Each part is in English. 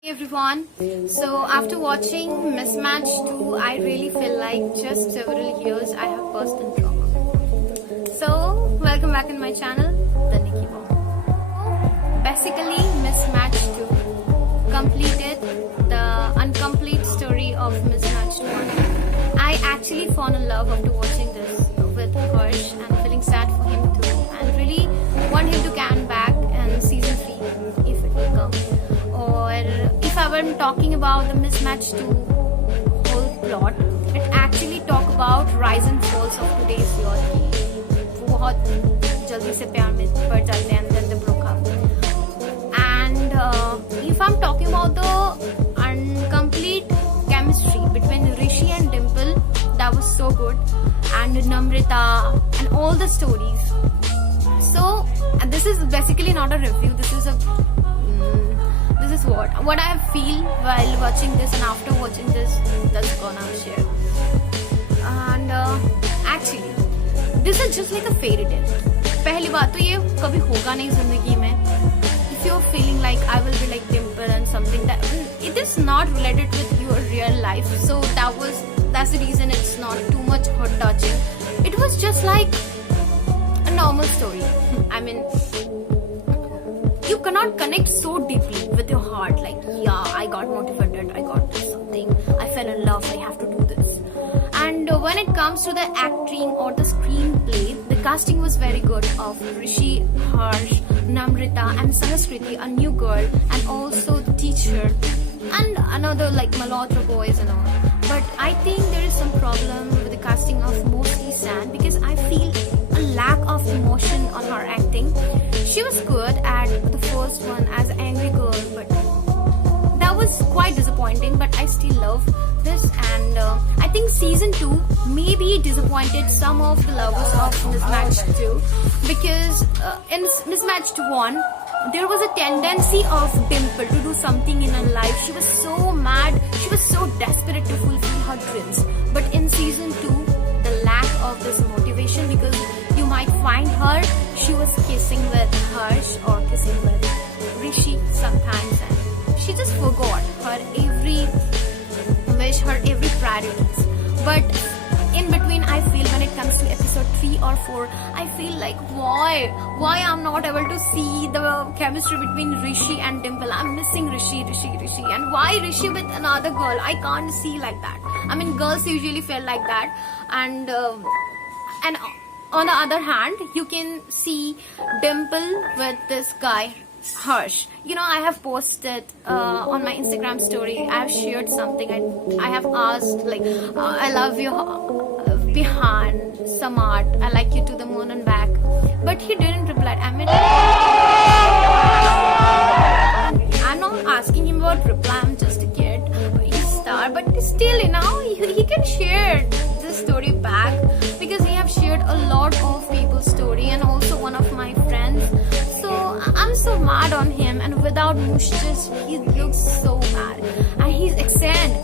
Hey everyone, so after watching Mismatched 2, I really feel like just several years I have burst in trauma. So, welcome back in my channel, the Neki Bong. Basically, Mismatched 2 completed the incomplete story of Mismatched 1. I actually fall in love after watching this with Harsh and feeling sad for him too, and really want him to come back in season 3 if it will come. Or if I were talking about the Mismatched 2 whole plot, it actually talk about rise and falls of today's year कि बहुत जल्दी से प्यार में पड़ जाते हैं and then they broke up. And if I'm talking about the incomplete chemistry between Rishi and Dimple, that was so good, and Namrita and all the stories. So this is basically not a review. This is what I feel while watching this, and after watching this, that's gonna share. And actually, this is just like a fairy tale. पहली बात तो ये कभी होगा नहीं जिंदगी में. If you're feeling like I will be like Dimple and something that it is not related with your real life, so that's the reason it's not too much heart touching. It was just like a normal story. I mean, you cannot connect so deeply with your heart, like, yeah, I got motivated, I got something, I fell in love, I have to do this. And when it comes to the acting or the screenplay, the casting was very good of Rishi, Harsh, Namrita and Sanskrit, a new girl, and also the teacher and another like Malhotra boys and all. But I think there is some problem with the casting of Mostlysane because I feel a lack of emotion on her acting. She was good at the first one as an angry girl, but that was quite disappointing. But I still love this, and I think season 2 maybe disappointed some of the lovers of Mismatched 2 because in Mismatched 1 there was a tendency of Dimple to do something in her life. She was so mad, she was so desperate to fulfill her dreams. But in season 2, the lack of this motivation, because you might find her, she was kissing with Harsh or kissing with Rishi sometimes, and she just forgot her every wish, her every priorities. But in between, I feel when it comes to episode 3 or 4, I feel like why I'm not able to see the chemistry between Rishi and Dimple. I'm missing Rishi, and why Rishi with another girl? I can't see like that. I mean, girls usually feel like that, and on the other hand, you can see Dimple with this guy Harsh. You know, I have posted on my Instagram story, I have shared something. I have asked like, I love you, Vihansamat, I like you to the moon and back. But he didn't reply. I mean, I'm not asking him about reply. I'm just a kid. He's a star, but still, you know, he can share this story back because he have shared a lot of people's story, and also one of my friends. So I'm so mad on him, and without Mushes, he looks so bad, and he's excellent.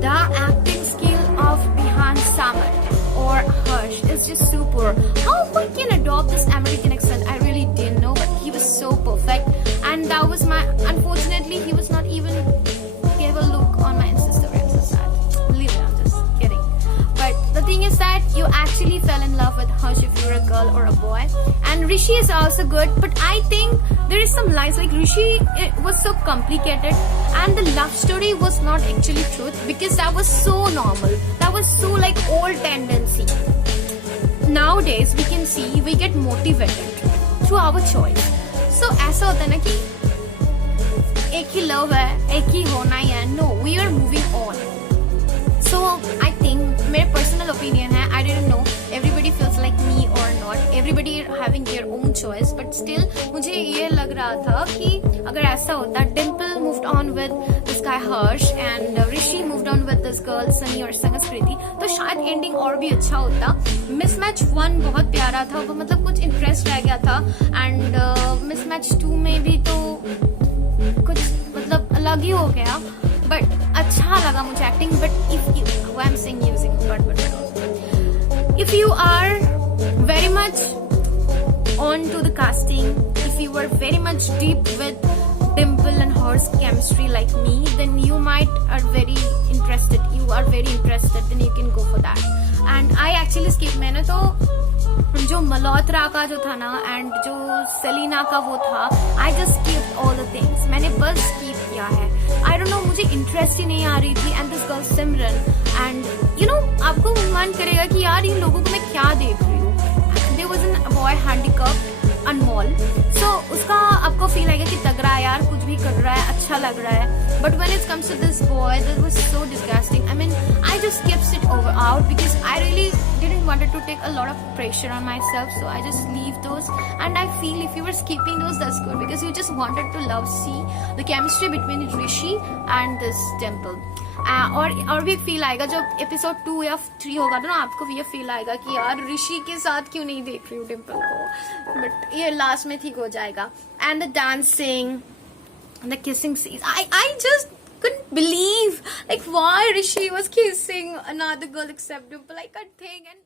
The acting skill of Vihansamat or Harsh is just super. How he can adopt this American accent, I really didn't know, but he was so perfect. And that was unfortunately, he was not even gave a look on my Insta story. I'm so sad. Leave it, I'm just kidding. But the thing is that you actually fell in love with Harsh if you're a girl or a boy. And Rishi is also good, but I think there is some lies, like Rishi, it was so complicated, and the love story was not actually truth because that was so normal. That was so like old tendency. Nowadays we can see we get motivated through our choice. So ऐसा होता है ना कि एक ही love है, एक ही होना ही है. No, we are moving on. So I think my personal opinion है, I didn't know everybody feels like me or not. Everybody having their own choice, but still मुझे ये लग रहा था कि अगर ऐसा होता, Dimple moved on with this guy Harsh and Rishi moved on with this girl Sunny और संस्कृति, तो शायद ending और भी अच्छा होता. Mismatch 1 बहुत प्यारा था, वो मतलब कुछ interest रह गया था, and Mismatch 2 में भी तो कुछ मतलब अलग ही हो गया. But अच्छा लगा मुझे acting. But if you, I'm saying using but if you are very much on to the casting, if you were very much deep with Dimple and hers chemistry like me, then you are very interested, then you can go for that. And I actually skip, मैंने तो जो मल्होत्रा का जो था ना and जो Selina का वो था, I just skip all the things, मैंने बस स्किप किया है. आई डोंट नो, मुझे इंटरेस्ट ही नहीं आ रही थी. And this girl Simran, and you know आपको मन करेगा कि यार इन लोगों को मैं क्या देख रही हूँ. There was an boy handicapped Anmol, so उसका आपको फील आएगा कि तगड़ा है यार, कुछ भी कर रहा है, अच्छा लग रहा है. But when it comes to this boy, that was so disgusting. I mean I just skipped it over out because I really didn't wanted to take a lot of pressure on myself, so I just leave those. And I feel if you were skipping those, that's good because you just wanted to see the chemistry between Rishi and this Dimple. और भी feel आएगा जब episode 2 या 3 होगा ना, आपको भी ये फील आएगा कि यार ऋषि के साथ क्यों नहीं देख रही हूँ डिम्पल को. बट ये लास्ट में ठीक हो जाएगा. And the dancing, the kissing scenes, I just couldn't believe like why Rishi was kissing another girl except Dimple. I can't think. And